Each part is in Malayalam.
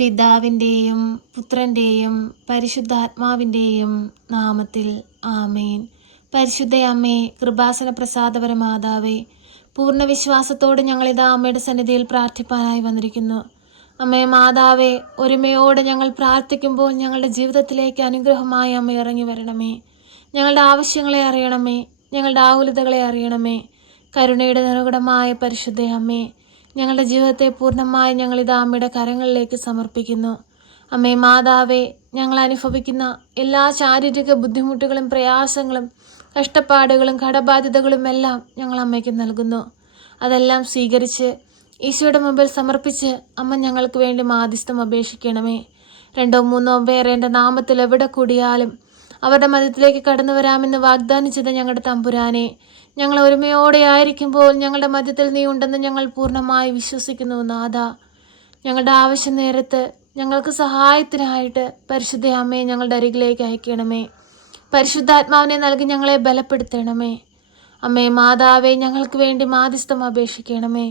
പിതാവിൻ്റെയും പുത്രൻ്റെയും പരിശുദ്ധാത്മാവിൻ്റെയും നാമത്തിൽ ആമേൻ. പരിശുദ്ധ അമ്മേ, കൃപാസന പ്രസാദപര മാതാവേ, പൂർണ്ണ വിശ്വാസത്തോടെ ഞങ്ങളിതാ അമ്മയുടെ സന്നിധിയിൽ പ്രാർത്ഥിപ്പാനായി വന്നിരിക്കുന്നു. അമ്മേ മാതാവേ, ഒരുമയോടെ ഞങ്ങൾ പ്രാർത്ഥിക്കുമ്പോൾ ഞങ്ങളുടെ ജീവിതത്തിലേക്ക് അനുഗ്രഹമായി അമ്മ ഇറങ്ങി വരണമേ. ഞങ്ങളുടെ ആവശ്യങ്ങളെ അറിയണമേ, ഞങ്ങളുടെ ആകുലതകളെ അറിയണമേ. കരുണയുടെ നിറകുടമായ പരിശുദ്ധ അമ്മേ, ഞങ്ങളുടെ ജീവിതത്തെ പൂർണ്ണമായി ഞങ്ങളിതാ അമ്മയുടെ കരങ്ങളിലേക്ക് സമർപ്പിക്കുന്നു. അമ്മേ മാതാവേ, ഞങ്ങൾ അനുഭവിക്കുന്ന എല്ലാ ശാരീരിക ബുദ്ധിമുട്ടുകളും പ്രയാസങ്ങളും കഷ്ടപ്പാടുകളും കടബാധ്യതകളും എല്ലാം ഞങ്ങൾ അമ്മയ്ക്ക് നൽകുന്നു. അതെല്ലാം സ്വീകരിച്ച് ഈശോയുടെ മുമ്പിൽ സമർപ്പിച്ച് അമ്മ ഞങ്ങൾക്ക് വേണ്ടി മാധ്യസ്ഥം അപേക്ഷിക്കണമേ. 2 3 പേർ എൻ്റെ നാമത്തിൽ എവിടെ കൂടിയാലും അവരുടെ മധ്യത്തിലേക്ക് കടന്നു വരാമെന്ന് വാഗ്ദാനം ചെയ്ത ഞങ്ങളുടെ തമ്പുരാനെ, ഞങ്ങൾ ഒരുമയോടെ ആയിരിക്കുമ്പോൾ ഞങ്ങളുടെ മധ്യത്തിൽ നീ ഉണ്ടെന്ന് ഞങ്ങൾ പൂർണ്ണമായി വിശ്വസിക്കുന്നു. നാഥ, ഞങ്ങളുടെ ആവശ്യ നേരത്ത് ഞങ്ങൾക്ക് സഹായത്തിനായിട്ട് പരിശുദ്ധ അമ്മയെ ഞങ്ങളുടെ അരികിലേക്ക് അയക്കണമേ. പരിശുദ്ധാത്മാവിനെ നൽകി ഞങ്ങളെ ബലപ്പെടുത്തണമേ. അമ്മേ മാതാവേ, ഞങ്ങൾക്ക് വേണ്ടി മാധ്യസ്ഥം അപേക്ഷിക്കണമേ.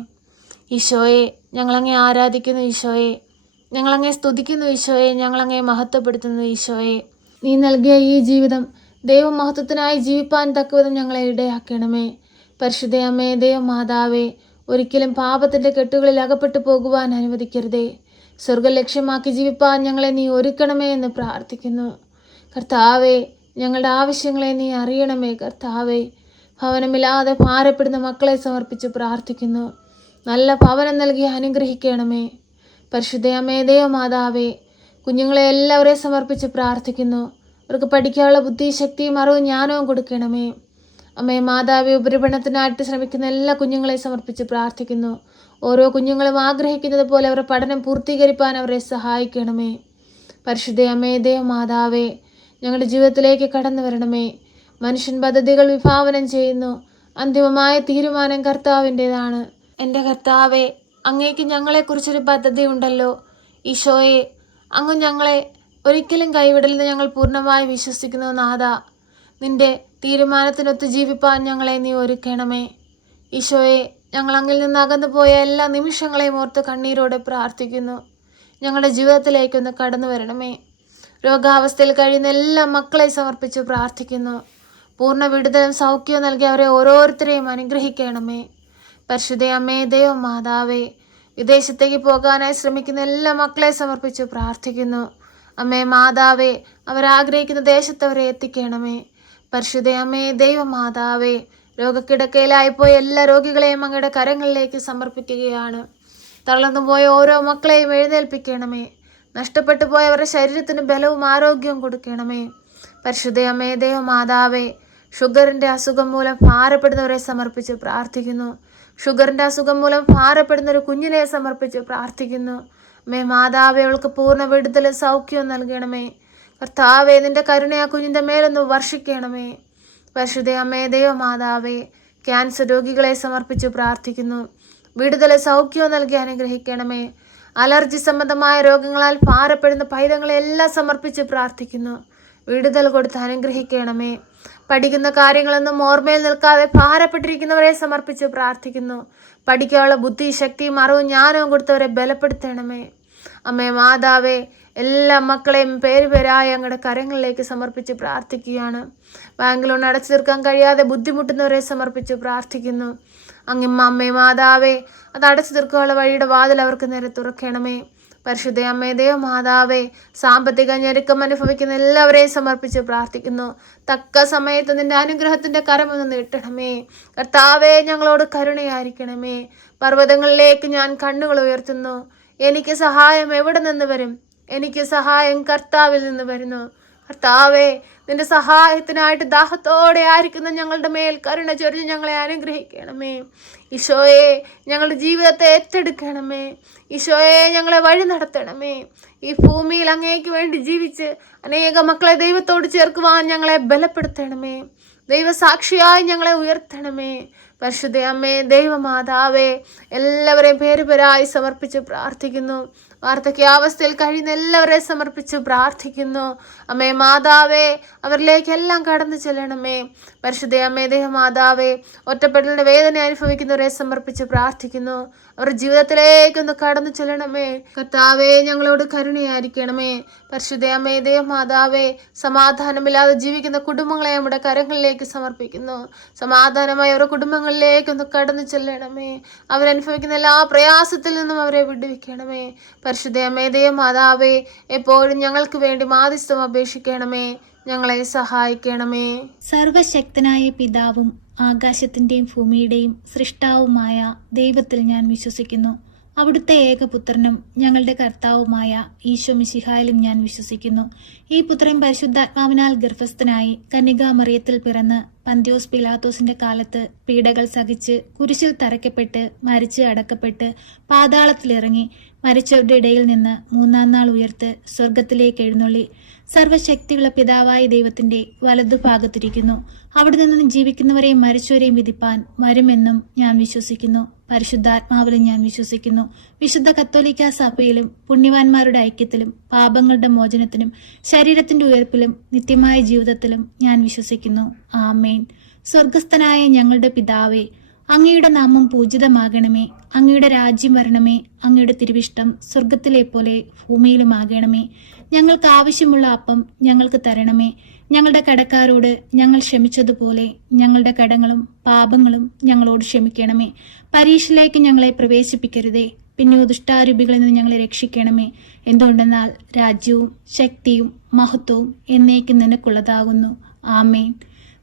ഈശോയെ, ഞങ്ങളങ്ങേ ആരാധിക്കുന്നു. ഈശോയെ, ഞങ്ങളങ്ങേ സ്തുതിക്കുന്നു. ഈശോയെ, ഞങ്ങളങ്ങേ മഹത്വപ്പെടുത്തുന്നു. ഈശോയെ, നീ നൽകിയ ഈ ജീവിതം ദൈവമഹത്വത്തിനായി ജീവിപ്പാൻ തക്കവിധം ഞങ്ങളെ ഇടയാക്കണമേ. പരിശുദ്ധ അമ്മേ, ദൈവമാതാവേ, ഒരിക്കലും പാപത്തിൻ്റെ കെട്ടുകളിൽ അകപ്പെട്ടു പോകുവാൻ അനുവദിക്കരുതേ. സ്വർഗം ലക്ഷ്യമാക്കി ജീവിപ്പാൻ ഞങ്ങളെ നീ ഒരുക്കണമേ എന്ന് പ്രാർത്ഥിക്കുന്നു. കർത്താവേ, ഞങ്ങളുടെ ആവശ്യങ്ങളെ നീ അറിയണമേ. കർത്താവേ, ഭവനമില്ലാതെ ഭാരപ്പെടുന്ന മക്കളെ സമർപ്പിച്ച് പ്രാർത്ഥിക്കുന്നു. നല്ല ഭവനം നൽകി അനുഗ്രഹിക്കണമേ. പരിശുദ്ധ അമ്മേ, ദൈവമാതാവേ, കുഞ്ഞുങ്ങളെ എല്ലാവരെയും സമർപ്പിച്ച് പ്രാർത്ഥിക്കുന്നു. അവർക്ക് പഠിക്കാനുള്ള ബുദ്ധി, ശക്തിയും അറിവും ജ്ഞാനവും കൊടുക്കണമേ. അമ്മേ മാതാവേ, ഉപരിപഠനത്തിനായിട്ട് ശ്രമിക്കുന്ന എല്ലാ കുഞ്ഞുങ്ങളെയും സമർപ്പിച്ച് പ്രാർത്ഥിക്കുന്നു. ഓരോ കുഞ്ഞുങ്ങളും ആഗ്രഹിക്കുന്നത് പോലെ അവരുടെ പഠനം പൂർത്തീകരിപ്പാൻ അവരെ സഹായിക്കണമേ. പരിശുദ്ധ അമ്മേ, ദൈവമാതാവേ, ഞങ്ങളുടെ ജീവിതത്തിലേക്ക് കടന്നു വരണമേ. മനുഷ്യൻ പദ്ധതികൾ വിഭാവനം ചെയ്യുന്നു, അന്തിമമായ തീരുമാനം കർത്താവിൻ്റെതാണ്. എൻ്റെ കർത്താവേ, അങ്ങേക്ക് ഞങ്ങളെക്കുറിച്ചൊരു പദ്ധതി ഉണ്ടല്ലോ. ഈശോയെ, അങ്ങ് ഞങ്ങളെ ഒരിക്കലും കൈവിടലെന്ന് ഞങ്ങൾ പൂർണ്ണമായി വിശ്വസിക്കുന്നു. നാഥ, നിന്റെ തീരുമാനത്തിനൊത്ത് ജീവിപ്പാൻ ഞങ്ങളെ നീ ഒരുക്കണമേ. ഈശോയെ, ഞങ്ങൾ അങ്ങിൽ നിന്ന് അകന്നു പോയ എല്ലാ നിമിഷങ്ങളെയും ഓർത്ത് കണ്ണീരോടെ പ്രാർത്ഥിക്കുന്നു. ഞങ്ങളുടെ ജീവിതത്തിലേക്കൊന്ന് കടന്നു വരണമേ. രോഗാവസ്ഥയിൽ കഴിയുന്ന എല്ലാ മക്കളെ സമർപ്പിച്ച് പ്രാർത്ഥിക്കുന്നു. പൂർണ്ണ വിടുതലും സൗഖ്യവും നൽകി അവരെ ഓരോരുത്തരെയും അനുഗ്രഹിക്കണമേ. പരിശുദ്ധ അമ്മേ, ദൈവമാതാവേ, വിദേശത്തേക്ക് പോകാനായി ശ്രമിക്കുന്ന എല്ലാ മക്കളെ സമർപ്പിച്ച് പ്രാർത്ഥിക്കുന്നു. അമ്മേ മാതാവേ, അവരാഗ്രഹിക്കുന്ന ദേശത്തവരെ എത്തിക്കണമേ. പരിശുദ്ധ അമ്മേ, ദൈവമാതാവേ, രോഗക്കിടക്കയിലായിപ്പോയ എല്ലാ രോഗികളെയും അങ്ങയുടെ കരങ്ങളിലേക്ക് സമർപ്പിക്കുകയാണ്. തളർന്നു പോയ ഓരോ മക്കളെയും എഴുന്നേൽപ്പിക്കണമേ. നഷ്ടപ്പെട്ടു പോയവരുടെ ശരീരത്തിന് ബലവും ആരോഗ്യവും കൊടുക്കണമേ. പരിശുദ്ധ അമ്മേ, ദൈവമാതാവേ, ഷുഗറിൻ്റെ അസുഖം മൂലം ഭാരപ്പെടുന്നവരെ സമർപ്പിച്ച് പ്രാർത്ഥിക്കുന്നു. ഷുഗറിൻ്റെ അസുഖം മൂലം ഭാരപ്പെടുന്ന ഒരു കുഞ്ഞിനെ സമർപ്പിച്ച് പ്രാർത്ഥിക്കുന്നു. അമ്മേ മാതാവേ, അവൾക്ക് പൂർണ്ണ വിടുതലും സൗഖ്യവും നൽകണമേ. കർത്താവേ, നിന്റെ കരുണ ആ കുഞ്ഞിൻ്റെ മേലൊന്ന് വർഷിക്കണമേ. പരിശുദ്ധ അമ്മേ, ദൈവമാതാവേ, ക്യാൻസർ രോഗികളെ സമർപ്പിച്ച് പ്രാർത്ഥിക്കുന്നു. വിടുതലും സൗഖ്യവും നൽകി അനുഗ്രഹിക്കണമേ. അലർജി സംബന്ധമായ രോഗങ്ങളാൽ ഭാരപ്പെടുന്ന പൈതങ്ങളെല്ലാം സമർപ്പിച്ച് പ്രാർത്ഥിക്കുന്നു. വിടുതൽ കൊടുത്ത് അനുഗ്രഹിക്കണമേ. പഠിക്കുന്ന കാര്യങ്ങളൊന്നും ഓർമ്മയിൽ നിൽക്കാതെ ഭാരപ്പെട്ടിരിക്കുന്നവരെ സമർപ്പിച്ച് പ്രാർത്ഥിക്കുന്നു. പഠിക്കാനുള്ള ബുദ്ധി, ശക്തിയും അറിവും ജ്ഞാനവും കൊടുത്തവരെ ബലപ്പെടുത്തണമേ. അമ്മേ മാതാവേ, എല്ലാ മക്കളെയും പേരുപേരായി അങ്ങയുടെ കരങ്ങളിലേക്ക് സമർപ്പിച്ച് പ്രാർത്ഥിക്കുകയാണ്. ബാങ്ക് ലോൺ അടച്ചു തീർക്കാൻ കഴിയാതെ ബുദ്ധിമുട്ടുന്നവരെ സമർപ്പിച്ച് പ്രാർത്ഥിക്കുന്നു. അമ്മേ മാതാവേ, അത് അടച്ചു തീർക്കാനുള്ള വഴിയുടെ വാതിൽ അവർക്ക് നേരെ തുറക്കണമേ. പരിശുദ്ധ അമ്മേ, ദൈവമാതാവേ, സാമ്പത്തിക ഞെരുക്കം അനുഭവിക്കുന്ന എല്ലാവരെയും സമർപ്പിച്ച് പ്രാർത്ഥിക്കുന്നു. തക്ക സമയത്ത് നിന്റെ അനുഗ്രഹത്തിൻ്റെ കരമൊന്ന് നീട്ടണമേ. കർത്താവേ, ഞങ്ങളോട് കരുണയായിരിക്കണമേ. പർവ്വതങ്ങളിലേക്ക് ഞാൻ കണ്ണുകൾ ഉയർത്തുന്നു. എനിക്ക് സഹായം എവിടെ നിന്ന് വരും? എനിക്ക് സഹായം കർത്താവിൽ നിന്ന് വരുന്നു. കർത്താവേ, നിന്റെ സഹായത്തിനായിട്ട് ദാഹത്തോടെ ആയിരിക്കുന്ന ഞങ്ങളുടെ മേൽ കരുണ ചൊരിഞ്ഞ് ഞങ്ങളെ അനുഗ്രഹിക്കണമേ. ഈശോയെ, ഞങ്ങളുടെ ജീവിതത്തെ ഏറ്റെടുക്കണമേ. ഈശോയെ, ഞങ്ങളെ വഴി നടത്തണമേ. ഈ ഭൂമിയിൽ അങ്ങേക്ക് വേണ്ടി ജീവിച്ച് അനേക മക്കളെ ദൈവത്തോട് ചേർക്കുവാൻ ഞങ്ങളെ ബലപ്പെടുത്തണമേ. ദൈവസാക്ഷിയായി ഞങ്ങളെ ഉയർത്തണമേ. പരിശുദ്ധ അമ്മേ, ദൈവമാതാവേ, എല്ലാവരെയും പേരുപേരായി സമർപ്പിച്ച് പ്രാർത്ഥിക്കുന്നു. വാർദ്ധക്യാവസ്ഥയിൽ കഴിയുന്ന എല്ലാവരെയും സമർപ്പിച്ച് പ്രാർത്ഥിക്കുന്നു. അമ്മേ മാതാവേ, അവരിലേക്കെല്ലാം കടന്നു ചെല്ലണമേ. പരിശുദ്ധ അമ്മേ ദേവമാതാവേ, ഒറ്റപ്പെടലിന്റെ വേദന അനുഭവിക്കുന്നവരെ സമർപ്പിച്ച് പ്രാർത്ഥിക്കുന്നു. അവരുടെ ജീവിതത്തിലേക്കൊന്ന് കടന്നു ചെല്ലണമേ. കർത്താവേ, ഞങ്ങളോട് കരുണയായിരിക്കണമേ. പരിശുദ്ധ അമ്മേ ദേവമാതാവേ, സമാധാനമില്ലാതെ ജീവിക്കുന്ന കുടുംബങ്ങളെ നമ്മുടെ കരങ്ങളിലേക്ക് സമർപ്പിക്കുന്നു. സമാധാനമായി അവരുടെ കുടുംബങ്ങളിലേക്കൊന്ന് കടന്നു ചെല്ലണമേ. അവരനുഭവിക്കുന്ന എല്ലാ പ്രയാസത്തിൽ നിന്നും അവരെ വിടുവിക്കണമേ. പരിശുദ്ധ അമ്മേ ദേവമാതാവേ, എപ്പോഴും ഞങ്ങൾക്ക് വേണ്ടി മാധ്യസ്ഥം അപേക്ഷിക്കണമേ. ഞങ്ങളെ സഹായിക്കണമേ. സർവശക്തനായ പിതാവും ആകാശത്തിന്റെയും ഭൂമിയുടെയും സൃഷ്ടാവുമായ ദൈവത്തിൽ ഞാൻ വിശ്വസിക്കുന്നു. അവിടുത്തെ ഏകപുത്രനും ഞങ്ങളുടെ കർത്താവുമായ ഈശോ മിശിഹായിലും ഞാൻ വിശ്വസിക്കുന്നു. ഈ പുത്രൻ പരിശുദ്ധാത്മാവിനാൽ ഗർഭസ്ഥനായി കന്യകാമറിയത്തിൽ പിറന്ന് പന്ത്യോസ് പിലാത്തോസിന്റെ കാലത്ത് പീഡകൾ സഹിച്ച് കുരിശിൽ തറയ്ക്കപ്പെട്ട് മരിച്ച് അടക്കപ്പെട്ട് പാതാളത്തിലിറങ്ങി മരിച്ചവരുടെ ഇടയിൽ നിന്ന് മൂന്നാം നാൾ ഉയർത്ത് സ്വർഗത്തിലേക്ക് എഴുന്നള്ളി സർവശക്തിയുള്ള പിതാവായ ദൈവത്തിന്റെ വലതുഭാഗത്തിരിക്കുന്നു. അവിടെ നിന്ന് ജീവിക്കുന്നവരെയും മരിച്ചവരെയും വിധിപ്പാൻ വരുമെന്നും ഞാൻ വിശ്വസിക്കുന്നു. പരിശുദ്ധാത്മാവിലും ഞാൻ വിശ്വസിക്കുന്നു. വിശുദ്ധ കത്തോലിക്ക സഭയിലും പുണ്യവാന്മാരുടെ ഐക്യത്തിലും പാപങ്ങളുടെ മോചനത്തിനും ശരീരത്തിന്റെ ഉയർപ്പിലും നിത്യമായ ജീവിതത്തിലും ഞാൻ വിശ്വസിക്കുന്നു. ആമേൻ. സ്വർഗസ്ഥനായ ഞങ്ങളുടെ പിതാവേ, അങ്ങയുടെ നാമം പൂജിതമാകണമേ. അങ്ങയുടെ രാജ്യം വരണമേ. അങ്ങയുടെ തിരുവിഷ്ടം സ്വർഗത്തിലെ പോലെ ഭൂമിയിലുമാകണമേ. ഞങ്ങൾക്ക് ആവശ്യമുള്ള അപ്പം ഞങ്ങൾക്ക് തരണമേ. ഞങ്ങളുടെ കടക്കാരോട് ഞങ്ങൾ ക്ഷമിച്ചതുപോലെ ഞങ്ങളുടെ കടങ്ങളും പാപങ്ങളും ഞങ്ങളോട് ക്ഷമിക്കണമേ. പരീക്ഷയിലേക്ക് ഞങ്ങളെ പ്രവേശിപ്പിക്കരുതേ, പിന്നെ ദുഷ്ടാരൂപികളിൽ നിന്ന് ഞങ്ങളെ രക്ഷിക്കണമേ. എന്തുകൊണ്ടെന്നാൽ രാജ്യവും ശക്തിയും മഹത്വവും എന്നേക്കും നിനക്കുള്ളതാകുന്നു. ആമേൻ.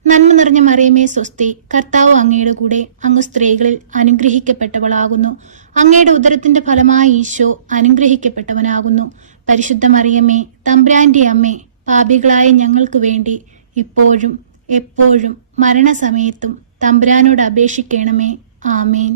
നന്മ നിറഞ്ഞ മറിയമേ സ്വസ്തി, കർത്താവ് അങ്ങയുടെ കൂടെ, അങ്ങ് സ്ത്രീകളിൽ അനുഗ്രഹിക്കപ്പെട്ടവളാകുന്നു. അങ്ങയുടെ ഉദരത്തിന്റെ ഫലമായി ഈശോ അനുഗ്രഹിക്കപ്പെട്ടവനാകുന്നു. പരിശുദ്ധ മറിയമേ, തമ്പുരാന്റെ അമ്മേ, പാപികളായ ഞങ്ങൾക്ക് വേണ്ടി ഇപ്പോഴും എപ്പോഴും മരണസമയത്തും തമ്പുരാനോട് അപേക്ഷിക്കണമേ. ആമേൻ.